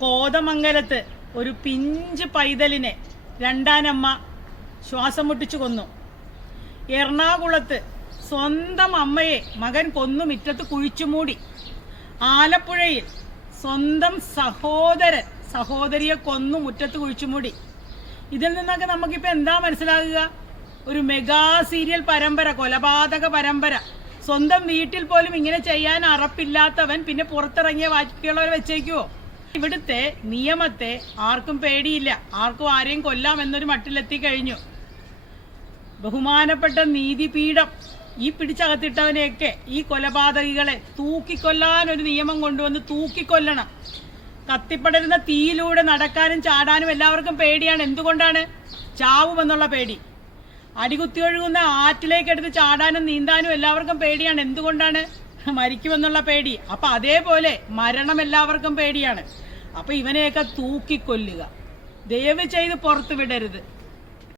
കോതമംഗലത്ത് ഒരു പിഞ്ച് പൈതലിനെ രണ്ടാനമ്മ ശ്വാസം മുട്ടിച്ചു കൊന്നു. എറണാകുളത്ത് സ്വന്തം അമ്മയെ മകൻ കൊന്നു മുറ്റത്ത് കുഴിച്ചുമൂടി. ആലപ്പുഴയിൽ സ്വന്തം സഹോദരിയെ കൊന്നു മുറ്റത്ത് കുഴിച്ചുമൂടി. ഇതിൽ നിന്നൊക്കെ നമുക്കിപ്പോൾ എന്താ മനസ്സിലാകുക? ഒരു മെഗാ സീരിയൽ പരമ്പര, കൊലപാതക പരമ്പര. സ്വന്തം വീട്ടിൽ പോലും ഇങ്ങനെ ചെയ്യാൻ അറപ്പില്ലാത്തവൻ പിന്നെ പുറത്തിറങ്ങിയ ബാക്കിയുള്ളവരെ വെച്ചേക്കുവോ? ഇവിടുത്തെ നിയമത്തെ ആർക്കും പേടിയില്ല, ആർക്കും ആരെയും കൊല്ലാം എന്നൊരു മട്ടിലെത്തി കഴിഞ്ഞു. ബഹുമാനപ്പെട്ട നീതിപീഠം ഈ പിടിച്ചകത്തിട്ടവനെയൊക്കെ, ഈ കൊലപാതകികളെ തൂക്കിക്കൊല്ലാൻ ഒരു നിയമം കൊണ്ടുവന്ന് തൂക്കിക്കൊല്ലണം. കത്തിപ്പടരുന്ന തീയിലൂടെ നടക്കാനും ചാടാനും എല്ലാവർക്കും പേടിയാണ്. എന്തുകൊണ്ടാണ്? ചാവുമെന്നുള്ള പേടി. അടികുത്തിയൊഴുകുന്ന ആറ്റിലേക്കെടുത്ത് ചാടാനും നീന്താനും എല്ലാവർക്കും പേടിയാണ്. എന്തുകൊണ്ടാണ്? മരിക്കുമെന്നുള്ള പേടി. അപ്പൊ അതേപോലെ മരണം എല്ലാവർക്കും പേടിയാണ്. അപ്പൊ ഇവനെയൊക്കെ തൂക്കിക്കൊല്ലുക. ദയവ് ചെയ്ത് പുറത്തു വിടരുത്.